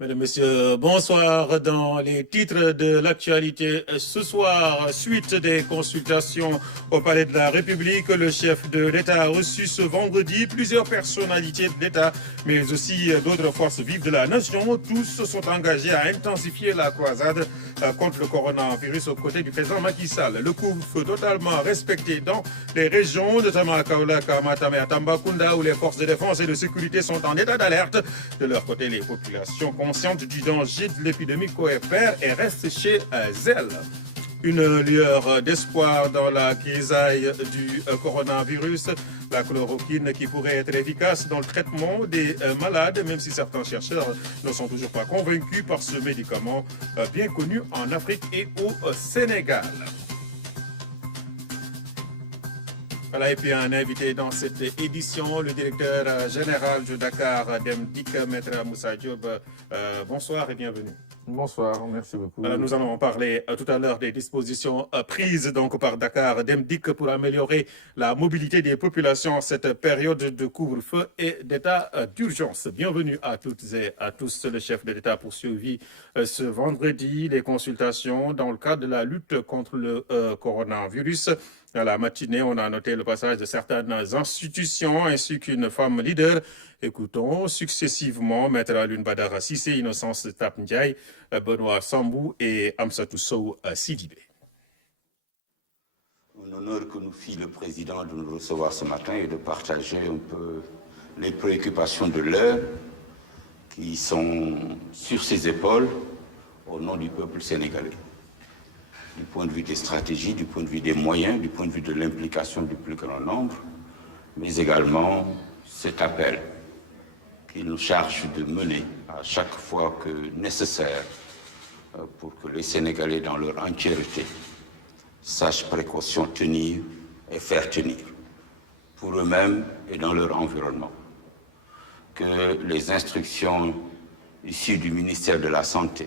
Mesdames, Messieurs, bonsoir. Dans les titres de l'actualité ce soir, suite des consultations au Palais de la République, le chef de l'État a reçu ce vendredi plusieurs personnalités de l'État, mais aussi d'autres forces vives de la nation. Tous se sont engagés à intensifier la croisade contre le coronavirus aux côtés du président Macky Sall. Le couvre-feu totalement respecté dans les régions, notamment à Kaolack, Matam et à Tambacounda, où les forces de défense et de sécurité sont en état d'alerte. De leur côté, les populations consciente du danger de l'épidémie coopère et reste chez elles. Une lueur d'espoir dans la grisaille du coronavirus, la chloroquine qui pourrait être efficace dans le traitement des malades, même si certains chercheurs ne sont toujours pas convaincus par ce médicament bien connu en Afrique et au Sénégal. Voilà, et puis un invité dans cette édition, le directeur général de Dakar Dem Dik, Maître Moussa Diop. Bonsoir et bienvenue. Bonsoir, merci beaucoup. Nous allons parler tout à l'heure des dispositions prises donc par Dakar Dem Dik pour améliorer la mobilité des populations en cette période de couvre-feu et d'état d'urgence. Bienvenue à toutes et à tous. Le chef de l'État poursuivi ce vendredi les consultations dans le cadre de la lutte contre le coronavirus. À la matinée, on a noté le passage de certaines institutions ainsi qu'une femme leader. Écoutons successivement Maître Alioune Badara Cissé, Innocence Tap Ndiaye, Benoît Sambou et Amsatou Sow Sidibé. Un honneur que nous fit le président de nous recevoir ce matin et de partager un peu les préoccupations de l'heure qui sont sur ses épaules au nom du peuple sénégalais. Du point de vue des stratégies, du point de vue des moyens, du point de vue de l'implication du plus grand nombre, mais également cet appel qu'il nous charge de mener à chaque fois que nécessaire pour que les Sénégalais dans leur entièreté sachent précaution tenir et faire tenir pour eux-mêmes et dans leur environnement. Que les instructions issues du ministère de la Santé,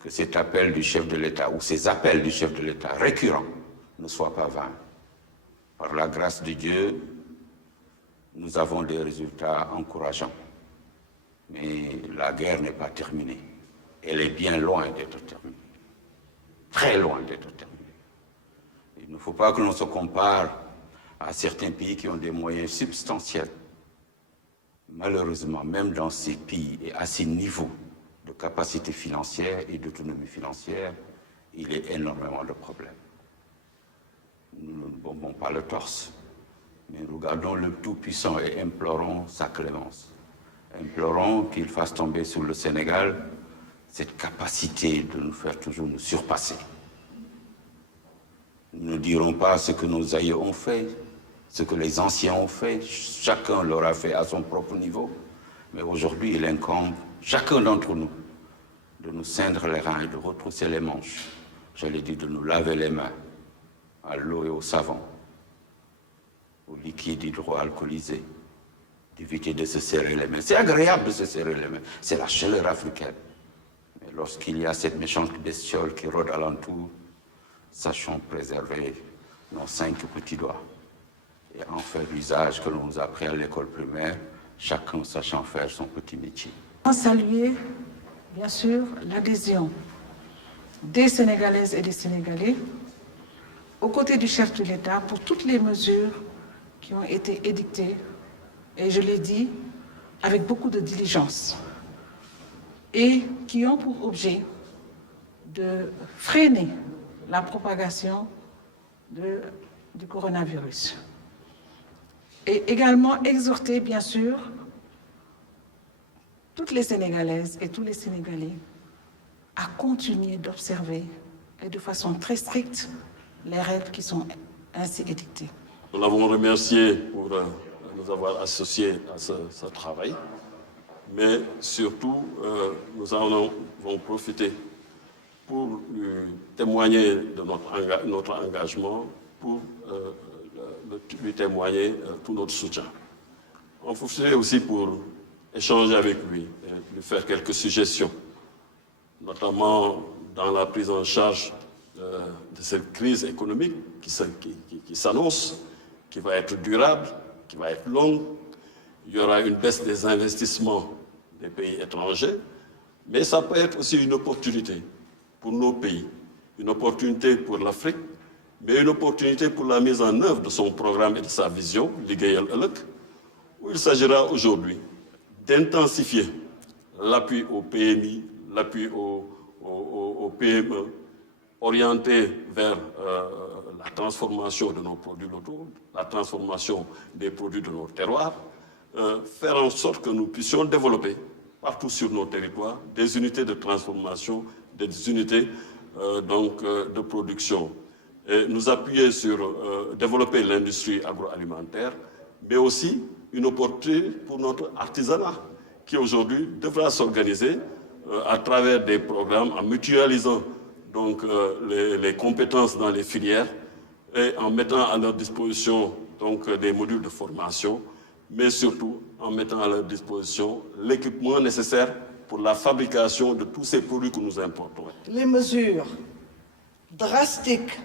que cet appel du chef de l'État ou ces appels du chef de l'État récurrents ne soient pas vains. Par la grâce de Dieu, nous avons des résultats encourageants. Mais la guerre n'est pas terminée. Elle est bien loin d'être terminée. Très loin d'être terminée. Il ne faut pas que l'on se compare à certains pays qui ont des moyens substantiels. Malheureusement, même dans ces pays et à ces niveaux de capacité financière et d'autonomie financière, il y a énormément de problèmes. Nous ne bombons pas le torse, mais nous regardons le Tout-Puissant et implorons sa clémence. Implorons qu'il fasse tomber sur le Sénégal cette capacité de nous faire toujours nous surpasser. Nous ne dirons pas ce que nos aïeux ont fait, ce que les anciens ont fait, chacun l'aura fait à son propre niveau, mais aujourd'hui il incombe chacun d'entre nous de nous ceindre les reins et de retrousser les manches. Je l'ai dit, de nous laver les mains à l'eau et au savon, au liquide hydroalcoolisé, d'éviter de se serrer les mains. C'est agréable de se serrer les mains, c'est la chaleur africaine. Mais lorsqu'il y a cette méchante bestiole qui rôde alentour, sachons préserver nos 5 petits doigts et en faire l'usage que l'on nous a appris à l'école primaire, chacun sachant faire son petit métier. Saluer, bien sûr, l'adhésion des Sénégalaises et des Sénégalais aux côtés du chef de l'État pour toutes les mesures qui ont été édictées, et je l'ai dit, avec beaucoup de diligence, et qui ont pour objet de freiner la propagation du coronavirus. Et également exhorter, bien sûr, toutes les Sénégalaises et tous les Sénégalais à continuer d'observer et de façon très stricte les règles qui sont ainsi édictées. Nous l'avons remercié pour nous avoir associés à ce travail, mais surtout nous en avons profité pour lui témoigner de notre engagement, pour lui témoigner tout notre soutien. On profite aussi pour échanger avec lui, lui faire quelques suggestions, notamment dans la prise en charge de cette crise économique qui s'annonce, qui va être durable, qui va être longue. Il y aura une baisse des investissements des pays étrangers, Mais ça peut être aussi une opportunité pour nos pays, une opportunité pour l'Afrique, mais une opportunité pour la mise en œuvre de son programme et de sa vision, Liggéeyal Ëllëg, où il s'agira aujourd'hui d'intensifier l'appui au PMI, l'appui au PME, orienté vers la transformation de nos produits locaux, la transformation des produits de nos terroirs, faire en sorte que nous puissions développer partout sur nos territoires des unités de transformation, des unités de production. Et nous appuyer sur développer l'industrie agroalimentaire, mais aussi une opportunité pour notre artisanat qui aujourd'hui devra s'organiser à travers des programmes en mutualisant donc, les compétences dans les filières et en mettant à leur disposition donc, des modules de formation, mais surtout en mettant à leur disposition l'équipement nécessaire pour la fabrication de tous ces produits que nous importons. Les mesures drastiques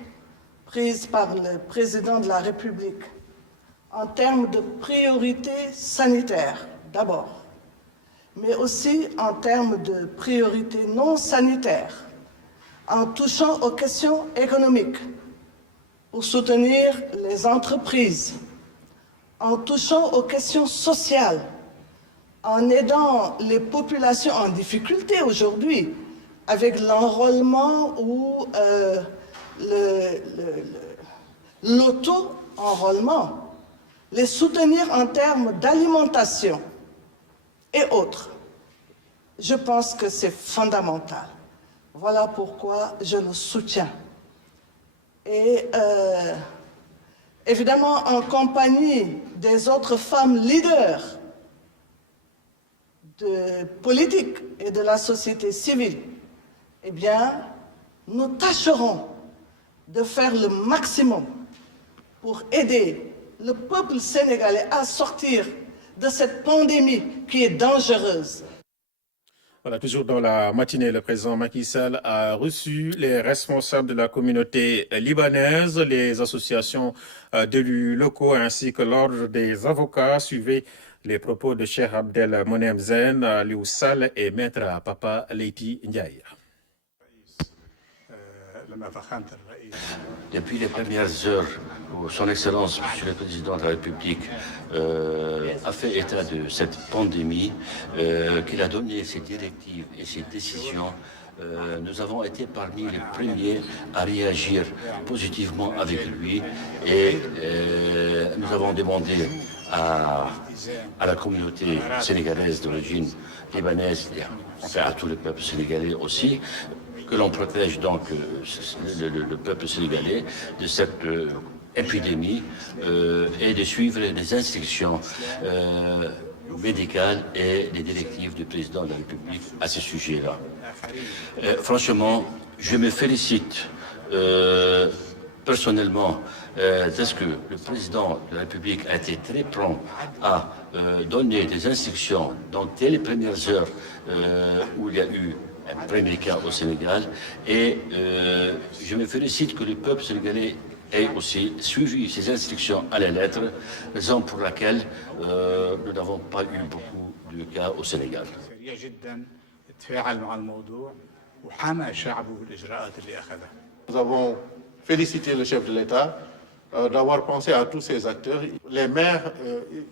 prises par le président de la République en termes de priorités sanitaires, d'abord, mais aussi en termes de priorités non sanitaires, en touchant aux questions économiques, pour soutenir les entreprises, en touchant aux questions sociales, en aidant les populations en difficulté aujourd'hui, avec l'enrôlement ou l'auto-enrôlement, les soutenir en termes d'alimentation et autres. Je pense que c'est fondamental. Voilà pourquoi je le soutiens. Et évidemment, en compagnie des autres femmes leaders de politique et de la société civile, eh bien, nous tâcherons de faire le maximum pour aider le peuple sénégalais à sortir de cette pandémie qui est dangereuse. Voilà, toujours dans la matinée, le président Macky Sall a reçu les responsables de la communauté libanaise, les associations d'élus locaux ainsi que l'ordre des avocats. Suivez les propos de Cheikh Abdel Monem Zen, Aliou Sall et Maître Papa Leyti Ndiaye. Depuis les premières heures où Son Excellence, Monsieur le Président de la République, a fait état de cette pandémie, qu'il a donné ses directives et ses décisions, nous avons été parmi les premiers à réagir positivement avec lui et nous avons demandé à la communauté sénégalaise d'origine libanaise et à tout le peuple sénégalais aussi, que l'on protège donc le peuple sénégalais de cette épidémie et de suivre les instructions médicales et les directives du président de la République à ce sujet-là. Franchement, je me félicite personnellement parce que le président de la République a été très prompt à donner des instructions dès les premières heures où il y a eu un premier cas au Sénégal et je me félicite que le peuple sénégalais ait aussi suivi ces instructions à la lettre, raison pour laquelle nous n'avons pas eu beaucoup de cas au Sénégal. Nous avons félicité le chef de l'État d'avoir pensé à tous ces acteurs. Les maires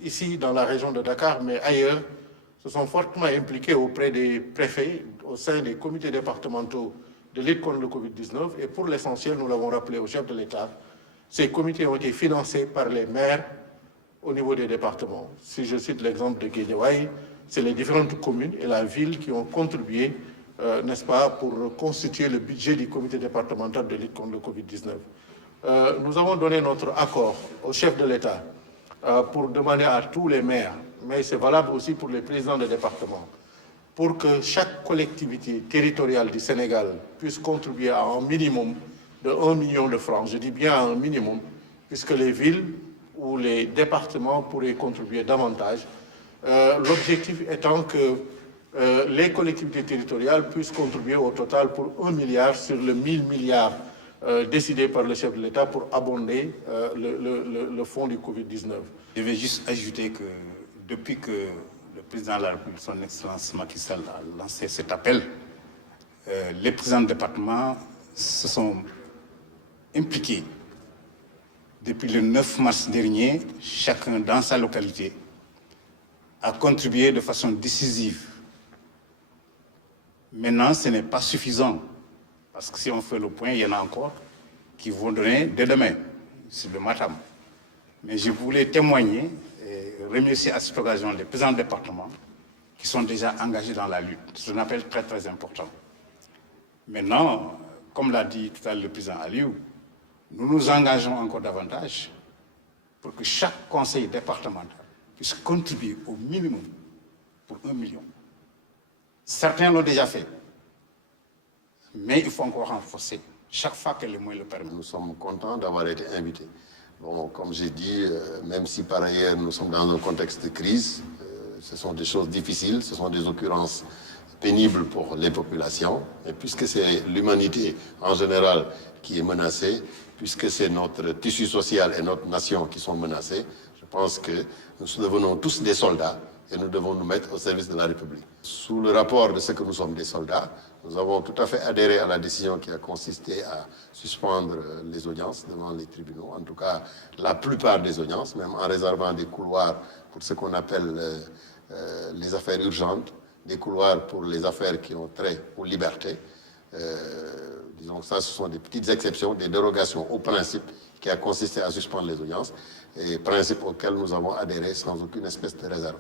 ici dans la région de Dakar, mais ailleurs, se sont fortement impliqués auprès des préfets, au sein des comités départementaux de lutte contre le Covid-19. Et pour l'essentiel, nous l'avons rappelé au chef de l'État, ces comités ont été financés par les maires au niveau des départements. Si je cite l'exemple de Guédiawaye, c'est les différentes communes et la ville qui ont contribué, n'est-ce pas, pour constituer le budget du comité départemental de lutte contre le Covid-19. Nous avons donné notre accord au chef de l'État pour demander à tous les maires, mais c'est valable aussi pour les présidents de département, pour que chaque collectivité territoriale du Sénégal puisse contribuer à un minimum de 1 million de francs. Je dis bien un minimum, puisque les villes ou les départements pourraient contribuer davantage. L'objectif étant que les collectivités territoriales puissent contribuer au total pour 1 milliard sur le 1000 milliards décidé par le chef de l'État pour abonder le fonds du Covid-19. Je vais juste ajouter que depuis que le président de la République, son Excellence Macky Sall, a lancé cet appel, les présidents de département se sont impliqués. Depuis le 9 mars dernier, chacun dans sa localité a contribué de façon décisive. Maintenant, ce n'est pas suffisant, parce que si on fait le point, il y en a encore qui vont donner dès demain, c'est de Matam. Mais je voulais témoigner et remercier à cette occasion les présidents de département qui sont déjà engagés dans la lutte. C'est un appel très très important. Maintenant, comme l'a dit tout à l'heure le président Aliou, nous nous engageons encore davantage pour que chaque conseil départemental puisse contribuer au minimum pour 1 million. Certains l'ont déjà fait, mais il faut encore renforcer chaque fois que les moyens le permettent. Nous sommes contents d'avoir été invités. Bon, comme j'ai dit, même si par ailleurs nous sommes dans un contexte de crise, ce sont des choses difficiles, ce sont des occurrences pénibles pour les populations, et puisque c'est l'humanité en général qui est menacée, puisque c'est notre tissu social et notre nation qui sont menacés, je pense que nous devenons tous des soldats et nous devons nous mettre au service de la République. Sous le rapport de ce que nous sommes des soldats, nous avons tout à fait adhéré à la décision qui a consisté à suspendre les audiences devant les tribunaux, en tout cas la plupart des audiences, même en réservant des couloirs pour ce qu'on appelle les affaires urgentes, des couloirs pour les affaires qui ont trait aux libertés. Disons que ça, ce sont des petites exceptions, des dérogations au principe qui a consisté à suspendre les audiences, et principe auquel nous avons adhéré sans aucune espèce de réserve.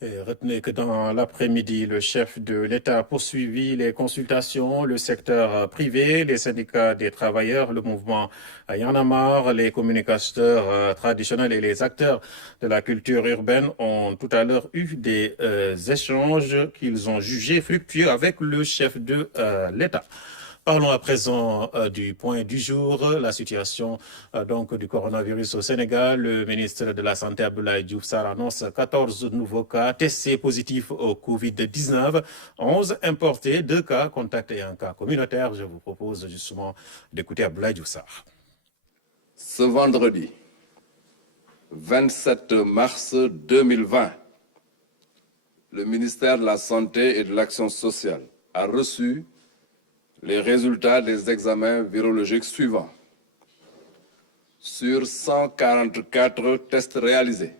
Et retenez que dans l'après-midi, le chef de l'État a poursuivi les consultations, le secteur privé, les syndicats des travailleurs, le mouvement Y en a marre, les communicateurs traditionnels et les acteurs de la culture urbaine ont tout à l'heure eu des échanges qu'ils ont jugés fructueux avec le chef de l'État. Parlons à présent du point du jour, la situation donc du coronavirus au Sénégal. Le ministre de la Santé, Abdoulaye Diouf Sarr, annonce 14 nouveaux cas testés positifs au Covid-19, 11 importés, 2 cas contacts et 1 cas communautaire. Je vous propose justement d'écouter Abdoulaye Diouf Sarr. Ce vendredi 27 mars 2020, le ministère de la Santé et de l'Action sociale a reçu les résultats des examens virologiques suivants. Sur 144 tests réalisés,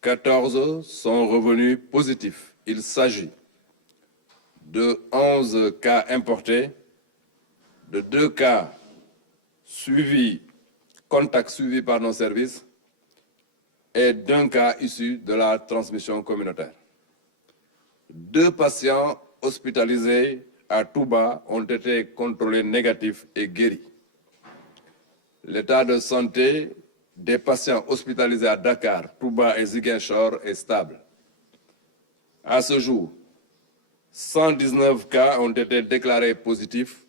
14 sont revenus positifs. Il s'agit de 11 cas importés, de 2 cas contacts suivis par nos services et d'1 cas issu de la transmission communautaire. 2 patients hospitalisés à Touba ont été contrôlés négatifs et guéris. L'état de santé des patients hospitalisés à Dakar, Touba et Ziguinchor est stable. À ce jour, 119 cas ont été déclarés positifs,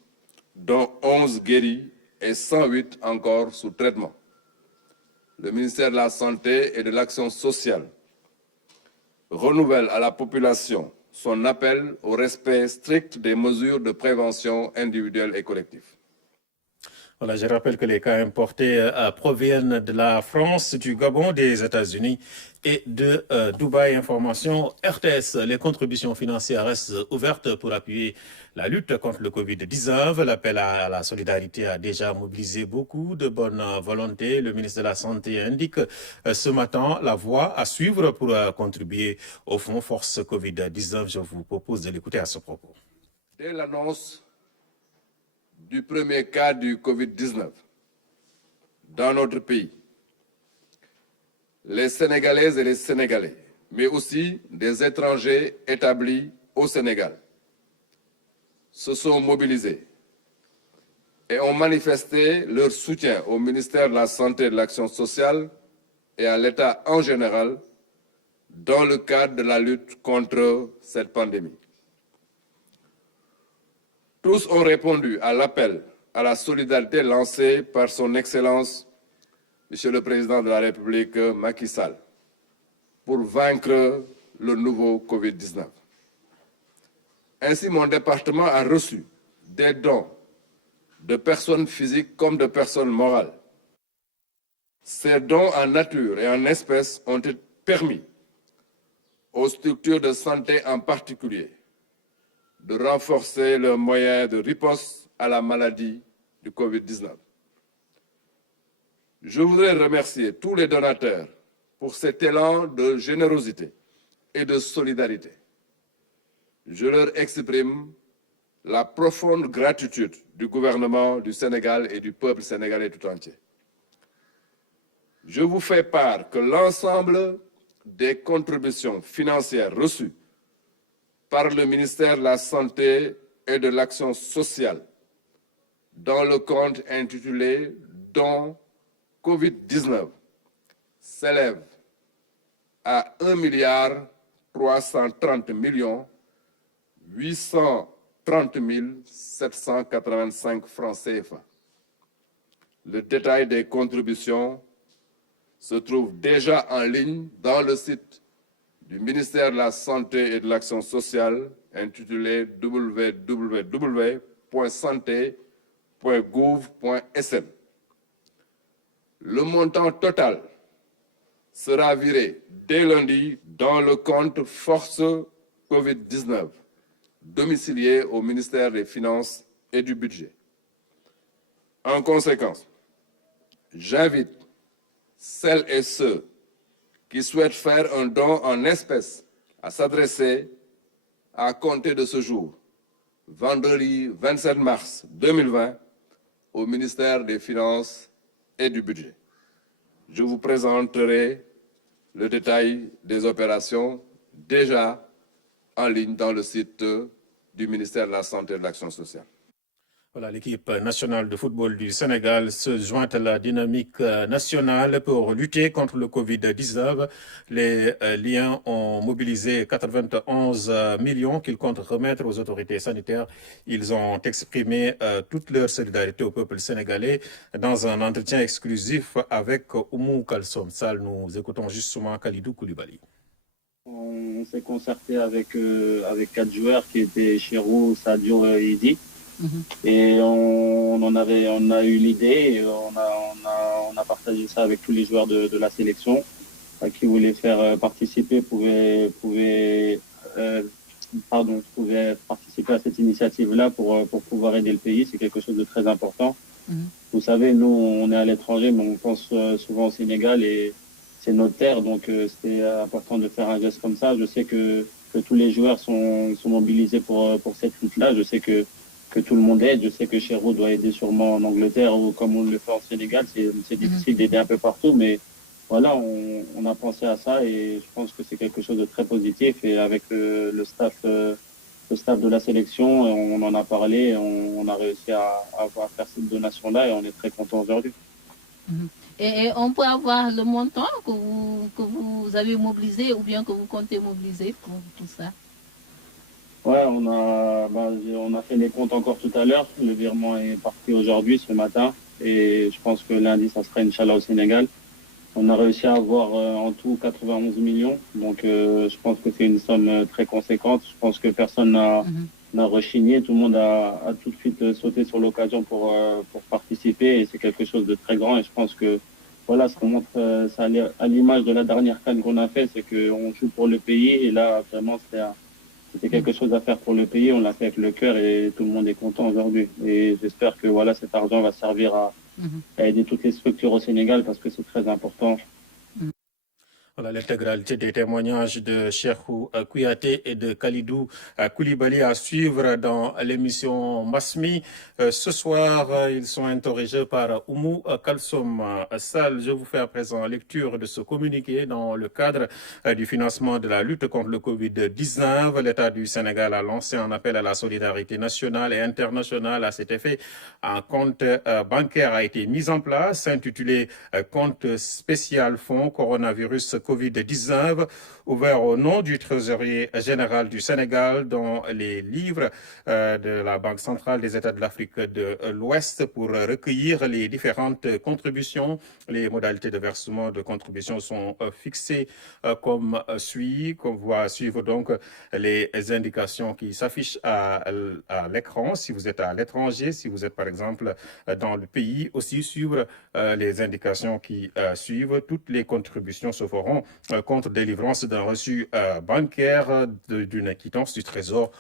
dont 11 guéris et 108 encore sous traitement. Le ministère de la Santé et de l'Action sociale renouvelle à la population son appel au respect strict des mesures de prévention individuelle et collective. Voilà, je rappelle que les cas importés proviennent de la France, du Gabon, des États-Unis et de Dubaï. Information RTS, les contributions financières restent ouvertes pour appuyer la lutte contre le Covid-19. L'appel à la solidarité a déjà mobilisé beaucoup de bonne volonté. Le ministre de la Santé indique ce matin la voie à suivre pour contribuer au fonds Force Covid-19. Je vous propose de l'écouter à ce propos. Dès l'annonce du premier cas du Covid-19 dans notre pays, les Sénégalaises et les Sénégalais, mais aussi des étrangers établis au Sénégal, se sont mobilisés et ont manifesté leur soutien au ministère de la Santé et de l'Action sociale et à l'État en général dans le cadre de la lutte contre cette pandémie. Tous ont répondu à l'appel à la solidarité lancé par son Excellence, Monsieur le Président de la République, Macky Sall, pour vaincre le nouveau Covid-19. Ainsi, mon département a reçu des dons de personnes physiques comme de personnes morales. Ces dons en nature et en espèces ont permis aux structures de santé en particulier de renforcer leurs moyens de riposte à la maladie du Covid-19. Je voudrais remercier tous les donateurs pour cet élan de générosité et de solidarité. Je leur exprime la profonde gratitude du gouvernement du Sénégal et du peuple sénégalais tout entier. Je vous fais part que l'ensemble des contributions financières reçues par le ministère de la Santé et de l'Action sociale dans le compte intitulé « Dons Covid-19 » s'élève à 1 330 830 785 francs CFA. Le détail des contributions se trouve déjà en ligne dans le site du ministère de la Santé et de l'Action sociale intitulé www.santé.gouv.sn. Le montant total sera viré dès lundi dans le compte Force Covid-19, domicilié au ministère des Finances et du Budget. En conséquence, j'invite celles et ceux qui souhaitent faire un don en espèces à s'adresser à compter de ce jour, vendredi 27 mars 2020, au ministère des Finances et du Budget. Je vous présenterai le détail des opérations déjà en ligne dans le site du ministère de la Santé et de l'Action sociale. Voilà, l'équipe nationale de football du Sénégal se joint à la dynamique nationale pour lutter contre le Covid-19. Les Lions ont mobilisé 91 millions qu'ils comptent remettre aux autorités sanitaires. Ils ont exprimé toute leur solidarité au peuple sénégalais dans un entretien exclusif avec Oumou Kalsom Sall. Nous écoutons justement Khalidou Koulibaly. On s'est concerté avec 4 joueurs qui étaient Chirou, Sadio et Idi. Et on a eu l'idée et on a partagé ça avec tous les joueurs de la sélection qui voulaient faire participer, pouvaient participer à cette initiative-là pour pouvoir aider le pays. C'est quelque chose de très important. Vous savez, nous, on est à l'étranger, mais on pense souvent au Sénégal et c'est notre terre, donc c'était important de faire un geste comme ça. Je sais que tous les joueurs sont mobilisés pour cette lutte-là. Je sais que tout le monde aide. Je sais que Chérou doit aider sûrement en Angleterre ou comme on le fait en Sénégal. C'est difficile d'aider un peu partout, mais voilà, on a pensé à ça et je pense que c'est quelque chose de très positif. Et avec le staff de la sélection, on en a parlé, on a réussi à faire cette donation-là et on est très contents aujourd'hui. Et on peut avoir le montant que vous avez mobilisé ou bien que vous comptez mobiliser pour tout ça? Ouais, on a fait les comptes encore tout à l'heure. Le virement est parti aujourd'hui, ce matin. Et je pense que lundi, ça sera Inch'Allah au Sénégal. On a réussi à avoir en tout 91 millions. Donc, je pense que c'est une somme très conséquente. Je pense que personne n'a rechigné. Tout le monde a tout de suite sauté sur l'occasion pour participer. Et c'est quelque chose de très grand. Et je pense que, voilà, ce qu'on montre, ça, à l'image de la dernière CAN qu'on a fait, c'est qu'on joue pour le pays. Et là, vraiment, c'était quelque chose à faire pour le pays, on l'a fait avec le cœur et tout le monde est content aujourd'hui. Et j'espère que voilà, cet argent va servir à aider toutes les structures au Sénégal parce que c'est très important. Voilà l'intégralité des témoignages de Cheikhou Kouyaté et de Khalidou Koulibaly à suivre dans l'émission Masmi. Ce soir, ils sont interrogés par Oumou Kalsom Sall. Je vous fais à présent lecture de ce communiqué dans le cadre du financement de la lutte contre le Covid-19. L'État du Sénégal a lancé un appel à la solidarité nationale et internationale. À cet effet, un compte bancaire a été mis en place, intitulé Compte spécial Fonds Coronavirus Covid-19, ouvert au nom du trésorier général du Sénégal dans les livres de la Banque centrale des États de l'Afrique de l'Ouest pour recueillir les différentes contributions. Les modalités de versement de contributions sont fixées comme suit. Qu'on voit suivre donc les indications qui s'affichent à l'écran. Si vous êtes à l'étranger, si vous êtes par exemple dans le pays, aussi suivre les indications qui suivent. Toutes les contributions se feront notamment contre délivrance d'un reçu bancaire, d'une quittance du Trésor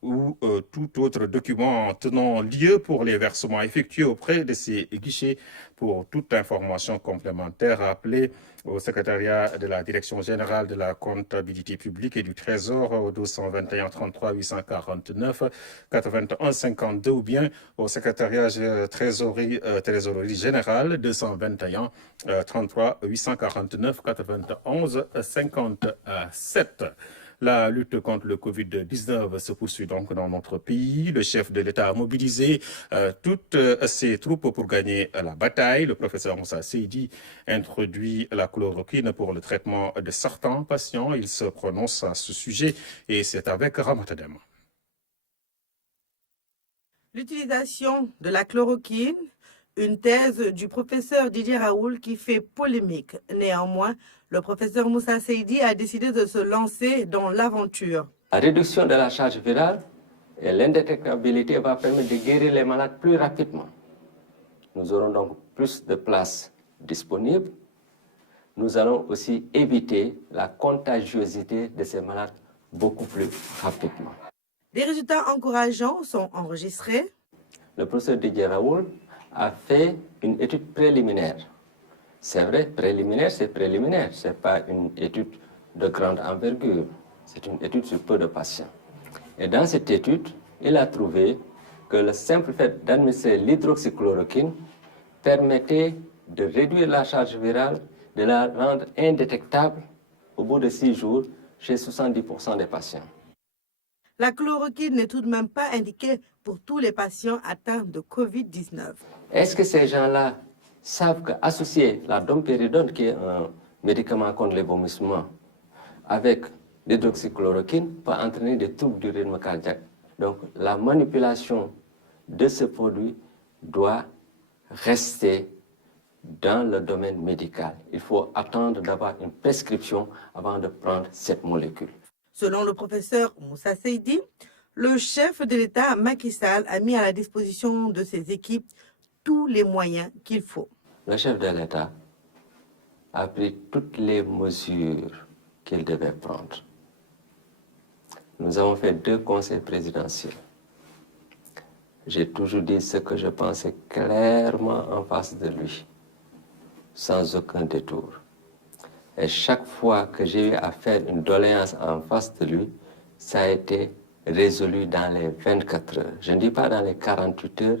ou tout autre document tenant lieu pour les versements effectués auprès de ces guichets. Pour toute information complémentaire, appelez au secrétariat de la Direction générale de la comptabilité publique et du Trésor au 221 33 849 81 52 ou bien au secrétariat trésorerie générale 221 33 849 91 57. La lutte contre le Covid-19 se poursuit donc dans notre pays. Le chef de l'État a mobilisé toutes ses troupes pour gagner la bataille. Le professeur Moussa Seydi introduit la chloroquine pour le traitement de certains patients. Il se prononce à ce sujet et c'est avec Ramatadem. L'utilisation de la chloroquine, une thèse du professeur Didier Raoult qui fait polémique. Néanmoins, le professeur Moussa Seydi a décidé de se lancer dans l'aventure. La réduction de la charge virale et l'indétectabilité va permettre de guérir les malades plus rapidement. Nous aurons donc plus de places disponibles. Nous allons aussi éviter la contagiosité de ces malades beaucoup plus rapidement. Des résultats encourageants sont enregistrés. Le professeur Didier Raoult a fait une étude préliminaire. C'est vrai, préliminaire, ce n'est pas une étude de grande envergure, c'est une étude sur peu de patients. Et dans cette étude, il a trouvé que le simple fait d'administrer l'hydroxychloroquine permettait de réduire la charge virale, de la rendre indétectable au bout de 6 jours chez 70% des patients. La chloroquine n'est tout de même pas indiquée pour tous les patients atteints de Covid-19. Est-ce que ces gens-là savent qu'associer la domperidone, qui est un médicament contre les vomissements, avec l'hydroxychloroquine peut entraîner des troubles du rythme cardiaque? Donc la manipulation de ce produit doit rester dans le domaine médical. Il faut attendre d'avoir une prescription avant de prendre cette molécule. Selon le professeur Moussa Seydi, le chef de l'État, Macky Sall, a mis à la disposition de ses équipes tous les moyens qu'il faut. Le chef de l'État a pris toutes les mesures qu'il devait prendre. Nous avons fait 2 conseils présidentiels. J'ai toujours dit ce que je pensais clairement en face de lui, sans aucun détour. Et chaque fois que j'ai eu à faire une doléance en face de lui, ça a été résolu dans les 24 heures. Je ne dis pas dans les 48 heures,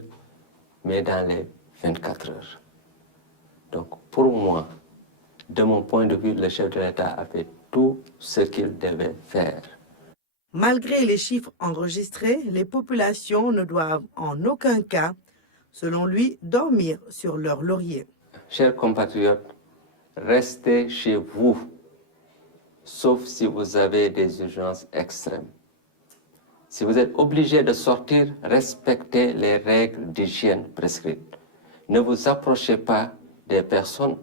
mais dans les 24 heures. Donc pour moi, de mon point de vue, le chef de l'État a fait tout ce qu'il devait faire. Malgré les chiffres enregistrés, les populations ne doivent en aucun cas, selon lui, dormir sur leur laurier. Chers compatriotes, restez chez vous, sauf si vous avez des urgences extrêmes. Si vous êtes obligé de sortir, respectez les règles d'hygiène prescrites. Ne vous approchez pas des personnes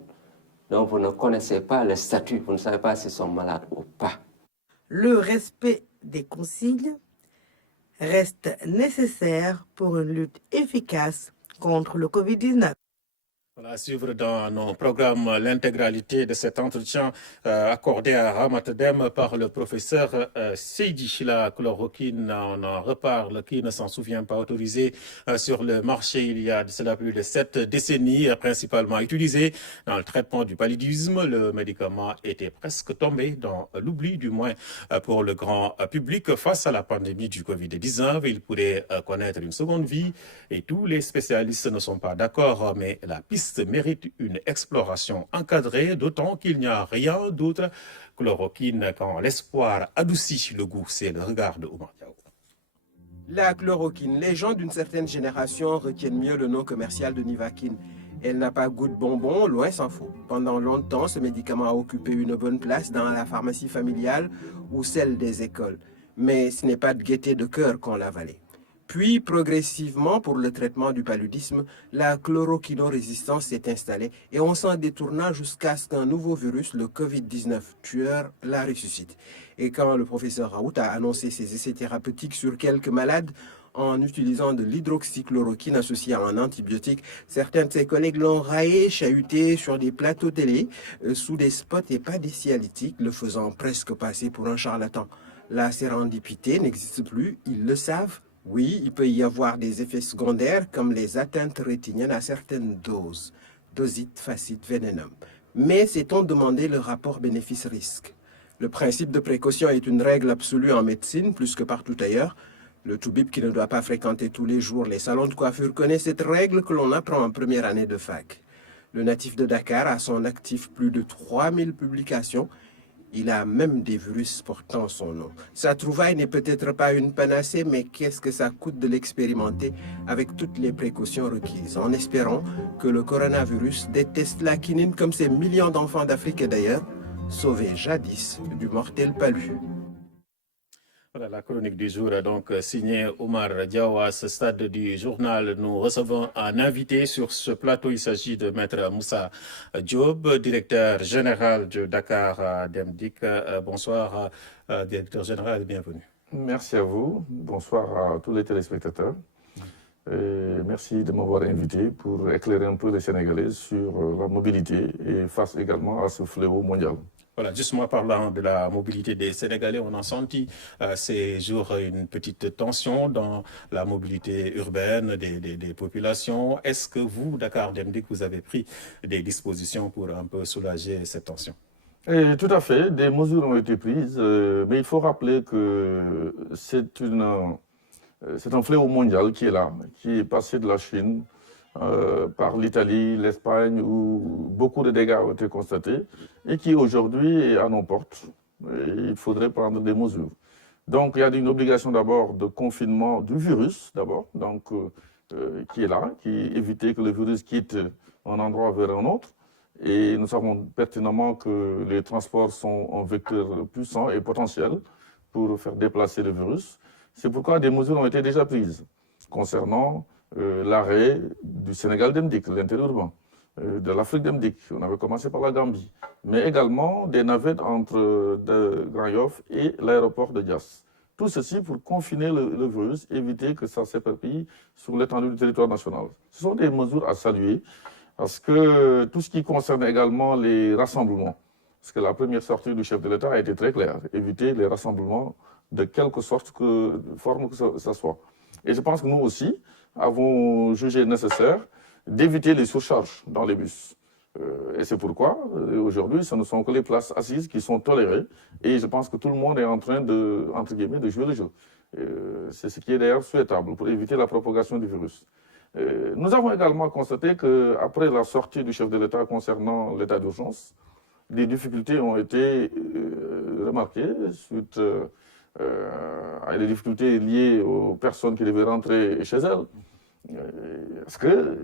dont vous ne connaissez pas le statut, vous ne savez pas s'ils sont malades ou pas. Le respect des consignes reste nécessaire pour une lutte efficace contre le Covid-19. On va suivre dans nos programmes l'intégralité de cet entretien accordé à Ramatadem par le professeur Seydi. La chloroquine, on en reparle, qui ne s'en souvient pas, autorisée sur le marché il y a de cela plus de 7 décennies, principalement utilisée dans le traitement du paludisme. Le médicament était presque tombé dans l'oubli, du moins pour le grand public. Face à la pandémie du Covid-19, il pourrait connaître une seconde vie et tous les spécialistes ne sont pas d'accord, mais la piste mérite une exploration encadrée, d'autant qu'il n'y a rien d'autre chloroquine quand l'espoir adoucit le goût. C'est le regard de Oumar Diaw. La chloroquine, les gens d'une certaine génération retiennent mieux le nom commercial de Nivaquine. Elle n'a pas goût de bonbon, loin s'en faut. Pendant longtemps, ce médicament a occupé une bonne place dans la pharmacie familiale ou celle des écoles. Mais ce n'est pas de gaieté de cœur qu'on l'avalait. Puis, progressivement, pour le traitement du paludisme, la chloroquinorésistance s'est installée et on s'en détourna jusqu'à ce qu'un nouveau virus, le Covid-19 tueur, la ressuscite. Et quand le professeur Raoult a annoncé ses essais thérapeutiques sur quelques malades, en utilisant de l'hydroxychloroquine associée à un antibiotique. Certains de ses collègues l'ont raillé, chahuté sur des plateaux télé, sous des spots et pas des sialytiques, le faisant presque passer pour un charlatan. La sérendipité n'existe plus, ils le savent. Oui, il peut y avoir des effets secondaires comme les atteintes rétiniennes à certaines doses, dosite, facite, vénénum. Mais sait-on demander le rapport bénéfice-risque? Le principe de précaution est une règle absolue en médecine, plus que partout ailleurs. Le toubib qui ne doit pas fréquenter tous les jours les salons de coiffure connaît cette règle que l'on apprend en première année de fac. Le natif de Dakar a son actif plus de 3000 publications. Il a même des virus portant son nom. Sa trouvaille n'est peut-être pas une panacée, mais qu'est-ce que ça coûte de l'expérimenter avec toutes les précautions requises, en espérant que le coronavirus déteste la quinine comme ces millions d'enfants d'Afrique et d'ailleurs, sauvés jadis du mortel palu. Voilà la chronique du jour, donc signée Omar Diaw. À ce stade du journal, nous recevons un invité sur ce plateau. Il s'agit de Maître Moussa Diop, directeur général de Dakar Dem Dikk. Bonsoir, directeur général, et bienvenue. Merci à vous. Bonsoir à tous les téléspectateurs. Et merci de m'avoir invité pour éclairer un peu les Sénégalais sur la mobilité et face également à ce fléau mondial. Voilà, justement parlant de la mobilité des Sénégalais, on a senti ces jours une petite tension dans la mobilité urbaine des populations. Est-ce que vous, Dakar Dem Dikk, vous avez pris des dispositions pour un peu soulager cette tension? Et tout à fait, des mesures ont été prises, mais il faut rappeler que c'est un fléau mondial qui est là, qui est passé de la Chine par l'Italie, l'Espagne, où beaucoup de dégâts ont été constatés et qui aujourd'hui est à nos portes. Et il faudrait prendre des mesures. Donc il y a une obligation d'abord de confinement du virus, d'abord, donc qui est là, qui éviter que le virus quitte un endroit vers un autre. Et nous savons pertinemment que les transports sont un vecteur puissant et potentiel pour faire déplacer le virus. C'est pourquoi des mesures ont été déjà prises concernant l'arrêt du Sénégal Dem Dikk, l'interurbain, de l'Afrique Dem Dikk. On avait commencé par la Gambie, mais également des navettes entre Grand Yoff et l'aéroport de Diass. Tout ceci pour confiner le virus, éviter que ça s'éparpille sur l'étendue du territoire national. Ce sont des mesures à saluer, parce que tout ce qui concerne également les rassemblements, parce que la première sortie du chef de l'État a été très claire, éviter les rassemblements de quelque sorte forme que ça soit. Et je pense que nous aussi avons jugé nécessaire d'éviter les surcharges dans les bus. Et c'est pourquoi, aujourd'hui, ce ne sont que les places assises qui sont tolérées. Et je pense que tout le monde est en train de, entre guillemets, de jouer le jeu. C'est ce qui est d'ailleurs souhaitable pour éviter la propagation du virus. Nous avons également constaté qu'après la sortie du chef de l'État concernant l'état d'urgence, des difficultés ont été remarquées suite à des difficultés liées aux personnes qui devaient rentrer chez elles. Parce que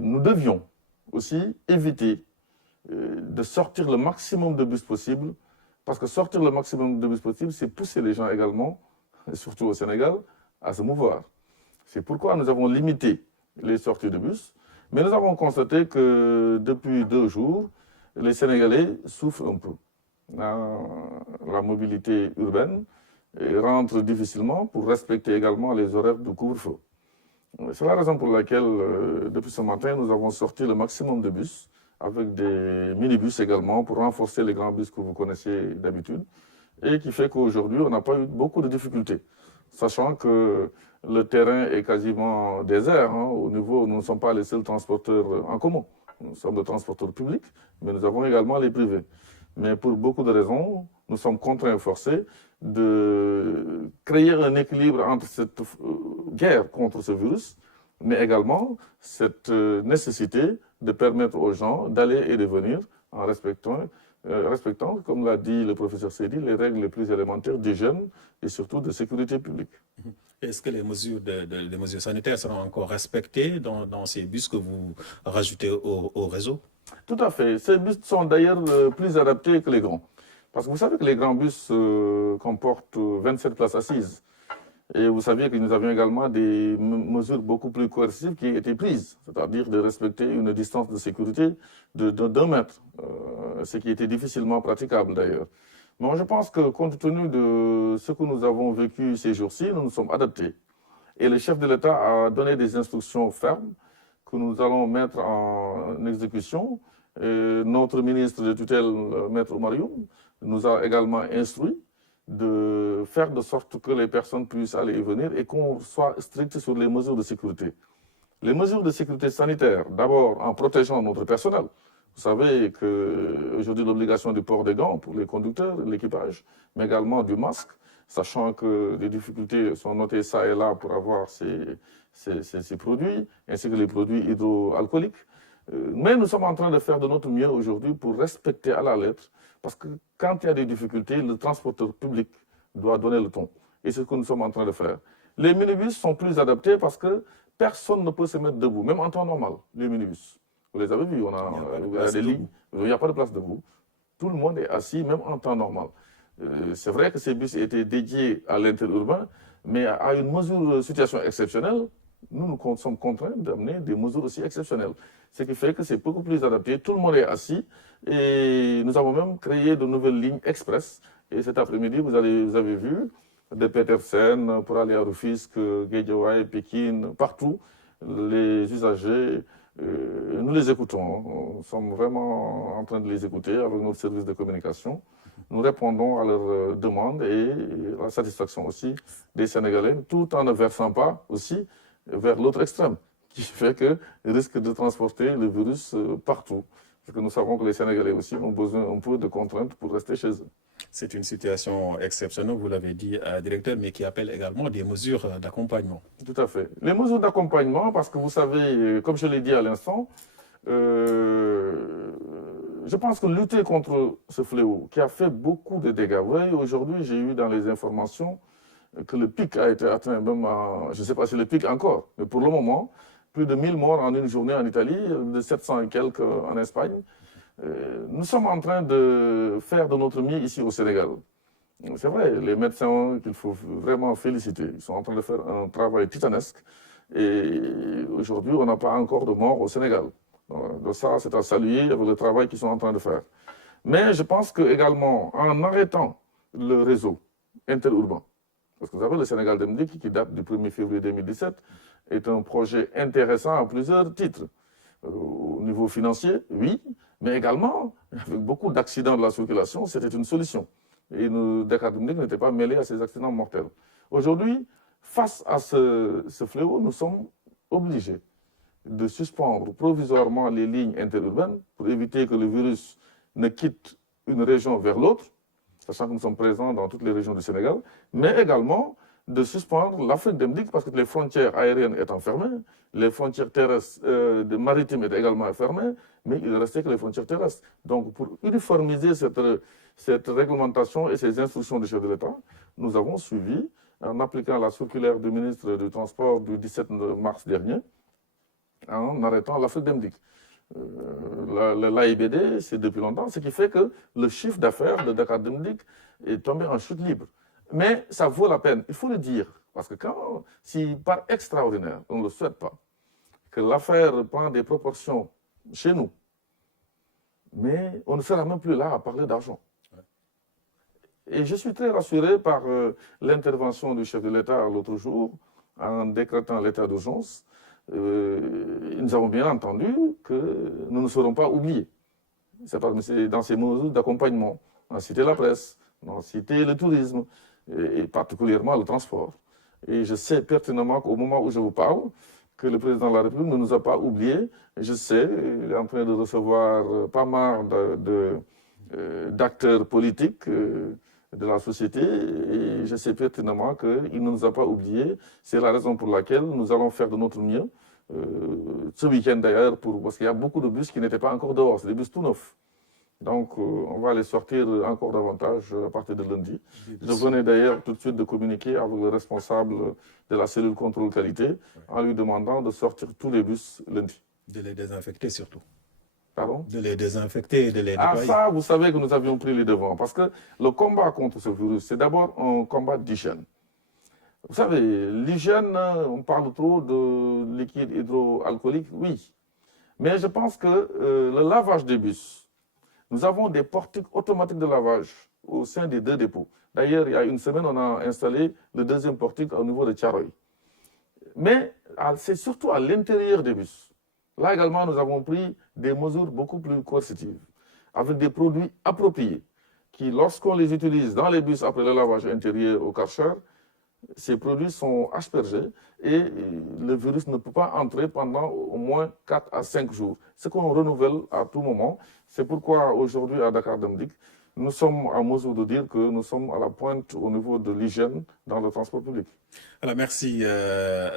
nous devions aussi éviter de sortir le maximum de bus possible, parce que sortir le maximum de bus possible, c'est pousser les gens également, surtout au Sénégal, à se mouvoir. C'est pourquoi nous avons limité les sorties de bus, mais nous avons constaté que depuis 2 jours, les Sénégalais souffrent un peu. La mobilité urbaine rentre difficilement pour respecter également les horaires de couvre-feu. C'est la raison pour laquelle, depuis ce matin, nous avons sorti le maximum de bus, avec des minibus également, pour renforcer les grands bus que vous connaissez d'habitude, et qui fait qu'aujourd'hui, on n'a pas eu beaucoup de difficultés, sachant que le terrain est quasiment désert. Au niveau, nous ne sommes pas les seuls transporteurs en commun. Nous sommes des transporteurs publics, mais nous avons également les privés. Mais pour beaucoup de raisons, nous sommes contraints et forcés de créer un équilibre entre cette guerre contre ce virus, mais également cette nécessité de permettre aux gens d'aller et de venir en respectant, comme l'a dit le professeur Seydi, les règles les plus élémentaires d'hygiène et surtout de sécurité publique. Est-ce que les mesures, les mesures sanitaires seront encore respectées dans ces bus que vous rajoutez au réseau? Tout à fait. Ces bus sont d'ailleurs plus adaptés que les grands. Parce que vous savez que les grands bus comportent 27 places assises. Et vous saviez que nous avions également des mesures beaucoup plus coercitives qui étaient prises, c'est-à-dire de respecter une distance de sécurité de 2 mètres, ce qui était difficilement praticable d'ailleurs. Mais je pense que compte tenu de ce que nous avons vécu ces jours-ci, nous nous sommes adaptés. Et le chef de l'État a donné des instructions fermes que nous allons mettre en exécution. Et notre ministre de tutelle, Maître Oumar Youm, nous a également instruit de faire de sorte que les personnes puissent aller et venir et qu'on soit strict sur les mesures de sécurité. Les mesures de sécurité sanitaire, d'abord en protégeant notre personnel. Vous savez qu'aujourd'hui, l'obligation du port des gants pour les conducteurs, l'équipage, mais également du masque, sachant que les difficultés sont notées ça et là pour avoir ces produits, ainsi que les produits hydroalcooliques. Mais nous sommes en train de faire de notre mieux aujourd'hui pour respecter à la lettre, parce que quand il y a des difficultés, le transporteur public doit donner le ton. Et c'est ce que nous sommes en train de faire. Les minibus sont plus adaptés parce que personne ne peut se mettre debout, même en temps normal, les minibus. Vous les avez vus, il y a des lignes, il n'y a pas de place debout. Tout le monde est assis, même en temps normal. C'est vrai que ces bus étaient dédiés à l'interurbain, mais à une mesure, situation exceptionnelle, nous sommes contraints d'amener des mesures aussi exceptionnelles. Ce qui fait que c'est beaucoup plus adapté, tout le monde est assis, et nous avons même créé de nouvelles lignes express. Et cet après-midi, vous avez vu, de Petersen pour aller à Rufisque, Guédiawaye, Pékin, partout, les usagers, nous les écoutons. Nous sommes vraiment en train de les écouter avec notre service de communication. Nous répondons à leurs demandes et à la satisfaction aussi des Sénégalais, tout en ne versant pas aussi vers l'autre extrême, qui fait qu'ils risquent de transporter le virus partout. Parce que nous savons que les Sénégalais aussi ont besoin un peu de contraintes pour rester chez eux. C'est une situation exceptionnelle, vous l'avez dit, directeur, mais qui appelle également des mesures d'accompagnement. Tout à fait. Les mesures d'accompagnement, parce que vous savez, comme je l'ai dit à l'instant, je pense que lutter contre ce fléau qui a fait beaucoup de dégâts. Vous voyez, aujourd'hui, j'ai eu dans les informations que le pic a été atteint, même je ne sais pas si le pic encore, mais pour le moment, plus de 1000 morts en une journée en Italie, de 700 et quelques en Espagne. Nous sommes en train de faire de notre mieux ici au Sénégal. C'est vrai, les médecins qu'il faut vraiment féliciter, ils sont en train de faire un travail titanesque. Et aujourd'hui, on n'a pas encore de morts au Sénégal. Donc ça, c'est à saluer avec le travail qu'ils sont en train de faire. Mais je pense qu'également, en arrêtant le réseau interurbain, parce que vous savez, le Sénégal d'Emdik, qui date du 1er février 2017, est un projet intéressant à plusieurs titres. Au niveau financier, oui, mais également, avec beaucoup d'accidents de la circulation, c'était une solution. Et Dakar Dem Dik n'était pas mêlé à ces accidents mortels. Aujourd'hui, face à ce fléau, nous sommes obligés de suspendre provisoirement les lignes interurbaines pour éviter que le virus ne quitte une région vers l'autre, sachant que nous sommes présents dans toutes les régions du Sénégal, mais également de suspendre l'Afrique Dem Dik parce que les frontières aériennes étant fermées, les frontières terrestres, maritimes étaient également fermées, mais il ne restait que les frontières terrestres. Donc pour uniformiser cette réglementation et ces instructions du chef de l'État, nous avons suivi, en appliquant la circulaire du ministre du Transport du 17 mars dernier, en arrêtant l'Afrique Dem Dik. L'AIBD, c'est depuis longtemps, ce qui fait que le chiffre d'affaires de Dakar Dem Dik est tombé en chute libre. Mais ça vaut la peine, il faut le dire, parce que si par extraordinaire, on ne le souhaite pas, que l'affaire prend des proportions chez nous, mais on ne sera même plus là à parler d'argent. Et je suis très rassuré par l'intervention du chef de l'État l'autre jour, en décrétant l'état d'urgence. Nous avons bien entendu que nous ne serons pas oubliés. C'est dans ces mesures d'accompagnement. On a cité la presse, on a cité le tourisme, et particulièrement le transport. Et je sais pertinemment qu'au moment où je vous parle, que le président de la République ne nous a pas oubliés. Je sais, il est en train de recevoir pas mal d'acteurs politiques de la société, et je sais pertinemment qu'il ne nous a pas oubliés. C'est la raison pour laquelle nous allons faire de notre mieux. Ce week-end d'ailleurs, parce qu'il y a beaucoup de bus qui n'étaient pas encore dehors, c'est des bus tout neufs. Donc, on va les sortir encore davantage à partir de lundi. Je venais d'ailleurs tout de suite de communiquer avec le responsable de la cellule contrôle qualité en lui demandant de sortir tous les bus lundi. De les désinfecter surtout. Pardon? De les désinfecter et de les nettoyer. Ça, vous savez que nous avions pris les devants. Parce que le combat contre ce virus, c'est d'abord un combat d'hygiène. Vous savez, l'hygiène, on parle trop de liquide hydroalcoolique, oui. Mais je pense que le lavage des bus, nous avons des portiques automatiques de lavage au sein des deux dépôts. D'ailleurs, il y a une semaine, on a installé le deuxième portique au niveau de Thiaroye. Mais c'est surtout à l'intérieur des bus. Là également, nous avons pris des mesures beaucoup plus coercitives, avec des produits appropriés, qui, lorsqu'on les utilise dans les bus après le lavage intérieur au Karcher, ces produits sont aspergés et le virus ne peut pas entrer pendant au moins 4 à 5 jours. Ce qu'on renouvelle à tout moment. C'est pourquoi aujourd'hui à Dakar Dem Dikk, nous sommes en mesure de dire que nous sommes à la pointe au niveau de l'hygiène dans le transport public. Alors, merci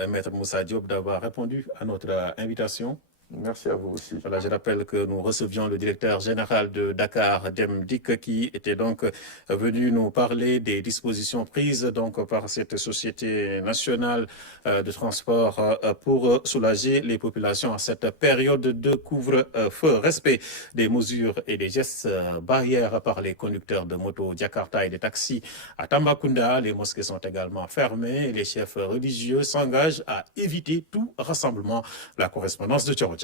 Maître Moussa Diop d'avoir répondu à notre invitation. Merci à vous aussi. Voilà, je rappelle que nous recevions le directeur général de Dakar Dem Dikk qui était donc venu nous parler des dispositions prises donc par cette société nationale de transport pour soulager les populations à cette période de couvre-feu. Respect des mesures et des gestes barrières par les conducteurs de motos, Jakarta et de taxis à Tambacounda. Les mosquées sont également fermées et les chefs religieux s'engagent à éviter tout rassemblement. La correspondance de Tchorodia.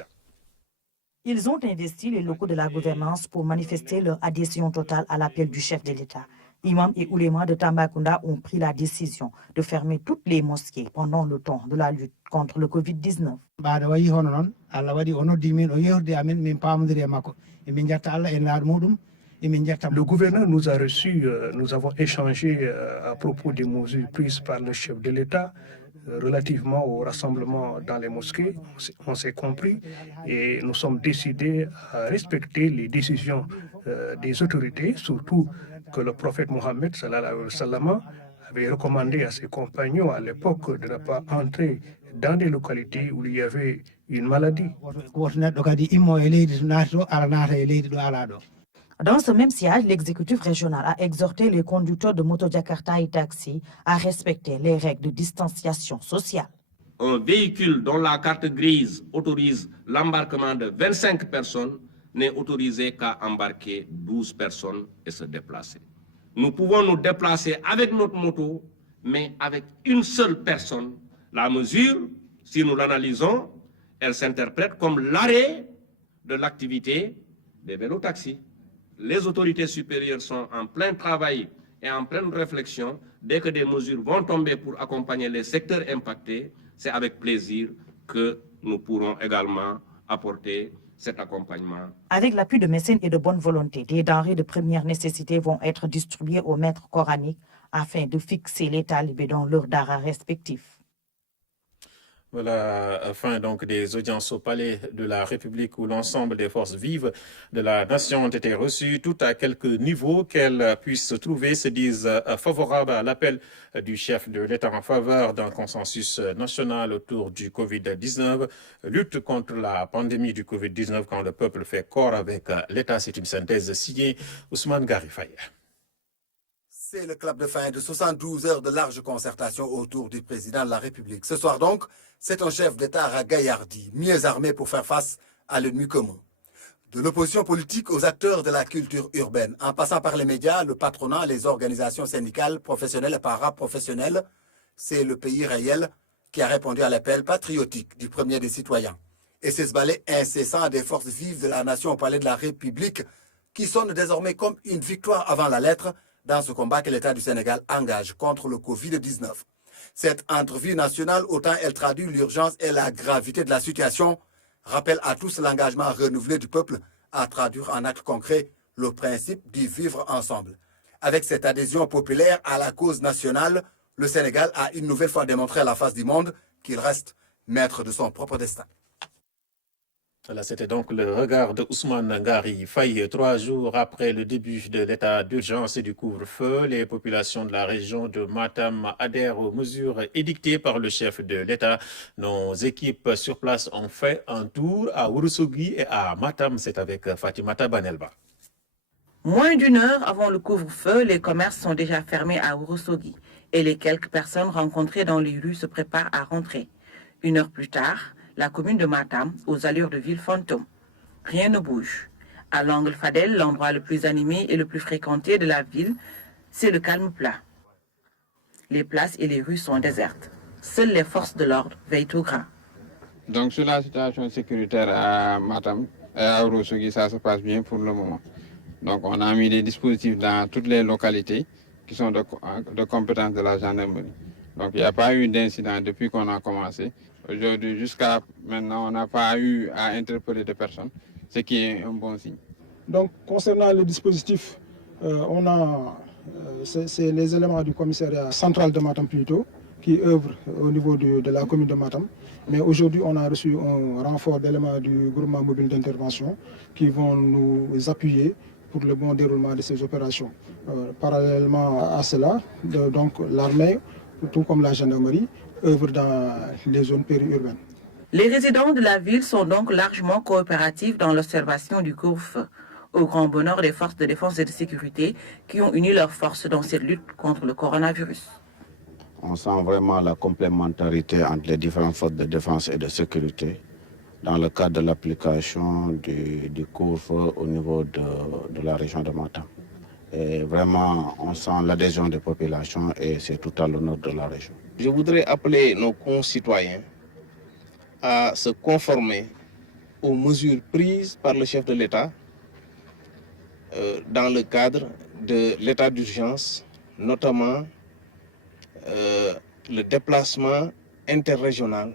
Ils ont investi les locaux de la gouvernance pour manifester leur adhésion totale à l'appel du chef de l'État. Imams et oulémas de Tambacounda ont pris la décision de fermer toutes les mosquées pendant le temps de la lutte contre le Covid-19. Le gouverneur nous a reçus, nous avons échangé à propos des mesures prises par le chef de l'État relativement au rassemblement dans les mosquées. On s'est compris et nous sommes décidés à respecter les décisions des autorités, surtout que le prophète Mohammed sallallahu alayhi wa sallam avait recommandé à ses compagnons à l'époque de ne pas entrer dans des localités où il y avait une maladie. Dans ce même siège, l'exécutif régional a exhorté les conducteurs de moto Jakarta et taxi à respecter les règles de distanciation sociale. Un véhicule dont la carte grise autorise l'embarquement de 25 personnes n'est autorisé qu'à embarquer 12 personnes et se déplacer. Nous pouvons nous déplacer avec notre moto, mais avec une seule personne. La mesure, si nous l'analysons, elle s'interprète comme l'arrêt de l'activité des vélos-taxis. Les autorités supérieures sont en plein travail et en pleine réflexion. Dès que des mesures vont tomber pour accompagner les secteurs impactés, c'est avec plaisir que nous pourrons également apporter cet accompagnement. Avec l'appui de mécènes et de bonne volonté, des denrées de première nécessité vont être distribuées aux maîtres coraniques afin de fixer les talibés dans leurs daras respectifs. Voilà, fin donc des audiences au palais de la République où l'ensemble des forces vives de la nation ont été reçues, tout à quelque niveau qu'elles puissent se trouver, se disent favorables à l'appel du chef de l'État en faveur d'un consensus national autour du Covid-19, lutte contre la pandémie du Covid-19 quand le peuple fait corps avec l'État. C'est une synthèse signée Ousmane Gari Faye. C'est le clap de fin de 72 heures de large concertation autour du président de la République. Ce soir donc, c'est un chef d'État ragaillardi, mieux armé pour faire face à l'ennemi commun. De l'opposition politique aux acteurs de la culture urbaine, en passant par les médias, le patronat, les organisations syndicales, professionnelles et paraprofessionnelles, c'est le pays réel qui a répondu à l'appel patriotique du premier des citoyens. Et c'est ce balai incessant des forces vives de la nation au palais de la République qui sonne désormais comme une victoire avant la lettre dans ce combat que l'État du Sénégal engage contre le Covid-19. Cette entrevue nationale, autant elle traduit l'urgence et la gravité de la situation, rappelle à tous l'engagement renouvelé du peuple à traduire en actes concrets le principe du vivre ensemble. Avec cette adhésion populaire à la cause nationale, le Sénégal a une nouvelle fois démontré à la face du monde qu'il reste maître de son propre destin. Voilà, c'était donc le regard de Ousmane Gari Faye. 3 jours après le début de l'état d'urgence et du couvre-feu, les populations de la région de Matam adhèrent aux mesures édictées par le chef de l'État. Nos équipes sur place ont fait un tour à Ourossogui et à Matam. C'est avec Fatimata Banelba. Moins d'une heure avant le couvre-feu, les commerces sont déjà fermés à Ourossogui et les quelques personnes rencontrées dans les rues se préparent à rentrer. 1 heure plus tard, la commune de Matam, aux allures de ville fantôme. Rien ne bouge. À l'angle Fadel, l'endroit le plus animé et le plus fréquenté de la ville, c'est le calme plat. Les places et les rues sont désertes. Seules les forces de l'ordre veillent au grain. Donc sur la situation sécuritaire à Matam et à Ourossogui, ça se passe bien pour le moment. Donc on a mis des dispositifs dans toutes les localités qui sont de compétence de la gendarmerie. Donc il n'y a pas eu d'incident depuis qu'on a commencé. Aujourd'hui, jusqu'à maintenant, on n'a pas eu à interpeller de personnes, ce qui est un bon signe. Donc concernant le dispositif, c'est les éléments du commissariat central de Matam plutôt, qui œuvrent au niveau de la commune de Matam. Mais aujourd'hui, on a reçu un renfort d'éléments du groupement mobile d'intervention qui vont nous appuyer pour le bon déroulement de ces opérations. Parallèlement à cela, donc l'armée, tout comme la gendarmerie, œuvre dans les zones périurbaines. Les résidents de la ville sont donc largement coopératifs dans l'observation du couvre-feu, au grand bonheur des forces de défense et de sécurité qui ont uni leurs forces dans cette lutte contre le coronavirus. On sent vraiment la complémentarité entre les différentes forces de défense et de sécurité dans le cadre de l'application du couvre-feu au niveau de la région de Matam. Et vraiment, on sent l'adhésion des populations et c'est tout à l'honneur de la région. Je voudrais appeler nos concitoyens à se conformer aux mesures prises par le chef de l'État dans le cadre de l'état d'urgence, notamment le déplacement interrégional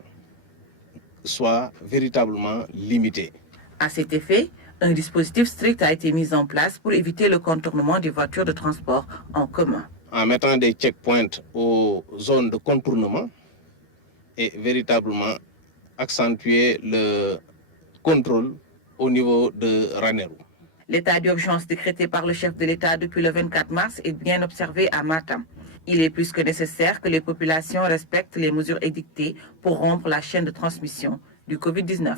soit véritablement limité. À cet effet, un dispositif strict a été mis en place pour éviter le contournement des voitures de transport en commun. En mettant des checkpoints aux zones de contournement et véritablement accentuer le contrôle au niveau de Ranérou. L'état d'urgence décrété par le chef de l'État depuis le 24 mars est bien observé à Matam. Il est plus que nécessaire que les populations respectent les mesures édictées pour rompre la chaîne de transmission du Covid-19.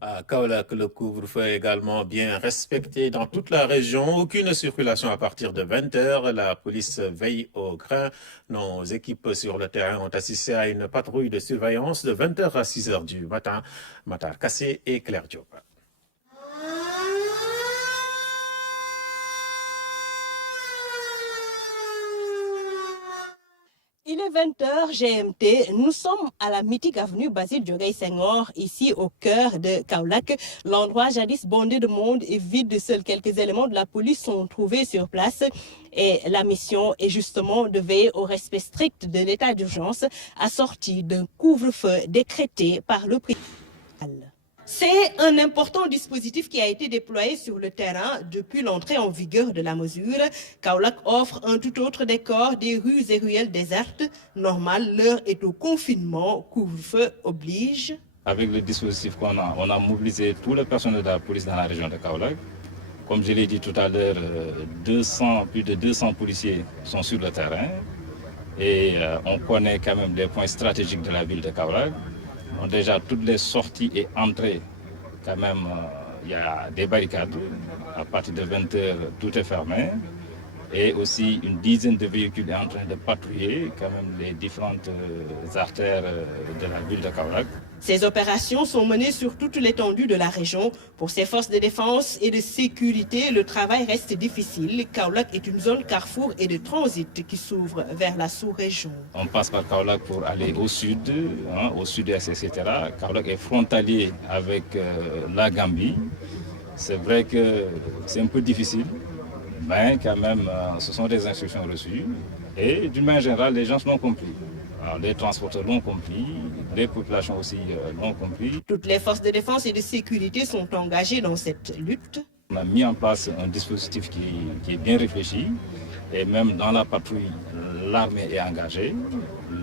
À Kaolack, le couvre-feu est également bien respecté dans toute la région. Aucune circulation à partir de 20h. La police veille au grain. Nos équipes sur le terrain ont assisté à une patrouille de surveillance de 20h à 6h du matin. Matar Kassé et Claire Diop. Il est 20h GMT, nous sommes à la mythique avenue Basile Dioguèye Senghor, ici au cœur de Kaolack. L'endroit jadis bondé de monde est vide, seuls quelques éléments de la police sont trouvés sur place. Et la mission est justement de veiller au respect strict de l'état d'urgence, assorti d'un couvre-feu décrété par le président. C'est un important dispositif qui a été déployé sur le terrain depuis l'entrée en vigueur de la mesure. Kaolack offre un tout autre décor, des rues et ruelles désertes. Normal, l'heure est au confinement, couvre-feu oblige. Avec le dispositif qu'on a, on a mobilisé tout le personnel de la police dans la région de Kaolack. Comme je l'ai dit tout à l'heure, plus de 200 policiers sont sur le terrain. Et on connaît quand même les points stratégiques de la ville de Kaolack. Donc déjà, toutes les sorties et entrées, quand même, il y a des barricades. À partir de 20h, tout est fermé. Et aussi, une dizaine de véhicules est en train de patrouiller quand même les différentes artères de la ville de Kaolack. Ces opérations sont menées sur toute l'étendue de la région. Pour ces forces de défense et de sécurité, le travail reste difficile. Kaolack est une zone carrefour et de transit qui s'ouvre vers la sous-région. On passe par Kaolack pour aller au sud, au sud-est, etc. Kaolack est frontalier avec la Gambie. C'est vrai que c'est un peu difficile, mais quand même, ce sont des instructions reçues. Et d'une manière générale, les gens l'ont compris. Alors, les transporteurs l'ont compris, les populations aussi l'ont compris. Toutes les forces de défense et de sécurité sont engagées dans cette lutte. On a mis en place un dispositif qui est bien réfléchi et même dans la patrouille, l'armée est engagée.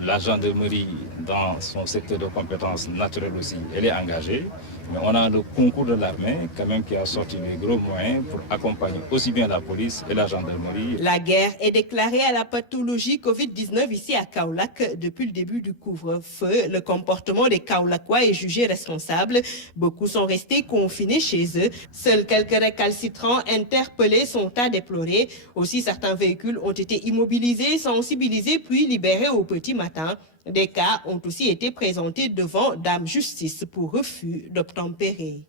La gendarmerie, dans son secteur de compétences naturelles aussi, elle est engagée. Mais on a le concours de l'armée quand même qui a sorti les gros moyens pour accompagner aussi bien la police et la gendarmerie. La guerre est déclarée à la pathologie Covid-19 ici à Kaolack depuis le début du couvre-feu. Le comportement des Kaolackois est jugé responsable. Beaucoup sont restés confinés chez eux. Seuls quelques récalcitrants interpellés sont à déplorer. Aussi, certains véhicules ont été immobilisés, sensibilisés puis libérés au petit matin. Des cas ont aussi été présentés devant Dame Justice pour refus d'obtempérer.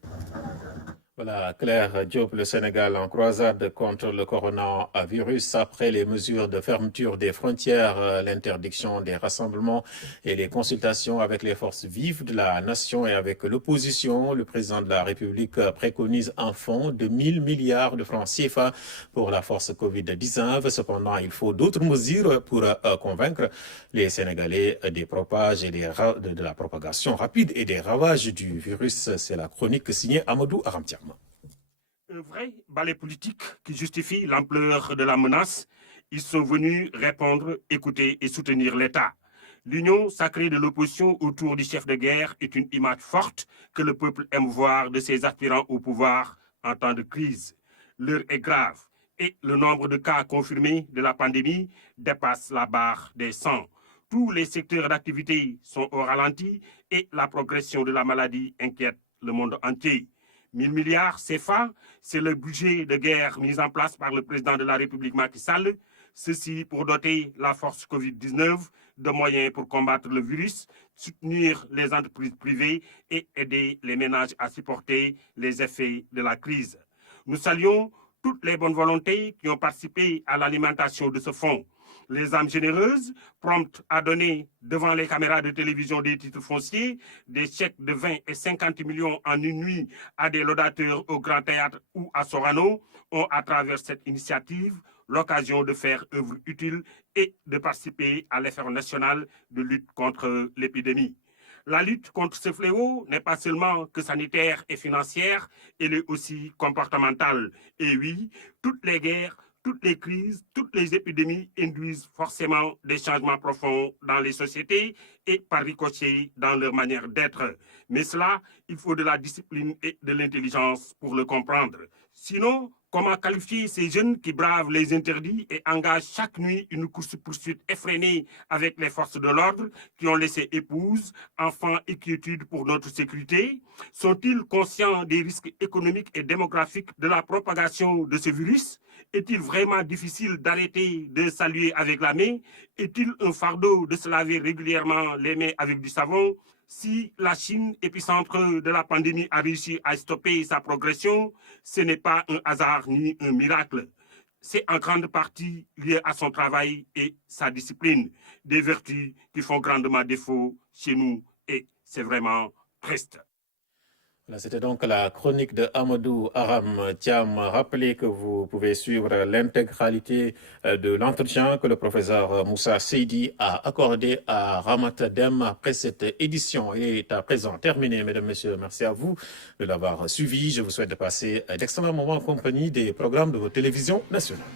Voilà, Claire Diop, le Sénégal en croisade contre le coronavirus après les mesures de fermeture des frontières, l'interdiction des rassemblements et les consultations avec les forces vives de la nation et avec l'opposition. Le président de la République préconise un fonds de 1000 milliards de francs CFA pour la force Covid-19. Cependant, il faut d'autres mesures pour convaincre les Sénégalais des propages et de la propagation rapide et des ravages du virus. C'est la chronique signée Amadou Aramtiam. Un vrai balai politique qui justifie l'ampleur de la menace. Ils sont venus répondre, écouter et soutenir l'État. L'union sacrée de l'opposition autour du chef de guerre est une image forte que le peuple aime voir de ses aspirants au pouvoir en temps de crise. L'heure est grave et le nombre de cas confirmés de la pandémie dépasse la barre des 100. Tous les secteurs d'activité sont au ralenti et la progression de la maladie inquiète le monde entier. 1000 milliards CFA, c'est le budget de guerre mis en place par le président de la République Macky Sall. Ceci pour doter la force Covid-19 de moyens pour combattre le virus, soutenir les entreprises privées et aider les ménages à supporter les effets de la crise. Nous saluons toutes les bonnes volontés qui ont participé à l'alimentation de ce fonds. Les âmes généreuses, promptes à donner devant les caméras de télévision des titres fonciers, des chèques de 20 et 50 millions en une nuit à des laudateurs au Grand Théâtre ou à Sorano, ont à travers cette initiative l'occasion de faire œuvre utile et de participer à l'effort national de lutte contre l'épidémie. La lutte contre ce fléau n'est pas seulement que sanitaire et financière, elle est aussi comportementale. Et oui, toutes les guerres, toutes les crises, toutes les épidémies induisent forcément des changements profonds dans les sociétés et par ricochet dans leur manière d'être. Mais cela, il faut de la discipline et de l'intelligence pour le comprendre. Sinon, comment qualifier ces jeunes qui bravent les interdits et engagent chaque nuit une course-poursuite effrénée avec les forces de l'ordre qui ont laissé épouses, enfants et quiétude pour notre sécurité? Sont-ils conscients des risques économiques et démographiques de la propagation de ce virus? Est-il vraiment difficile d'arrêter de saluer avec la main? Est-il un fardeau de se laver régulièrement les mains avec du savon? Si la Chine, épicentre de la pandémie, a réussi à stopper sa progression, ce n'est pas un hasard ni un miracle. C'est en grande partie lié à son travail et sa discipline, des vertus qui font grandement défaut chez nous et c'est vraiment triste. C'était donc la chronique de Amadou Aram Thiam. Rappelez que vous pouvez suivre l'intégralité de l'entretien que le professeur Moussa Seydi a accordé à Ramat Dem après cette édition. Il est à présent terminé, mesdames, messieurs. Merci à vous de l'avoir suivi. Je vous souhaite de passer d'excellents moments en compagnie des programmes de votre télévision nationale.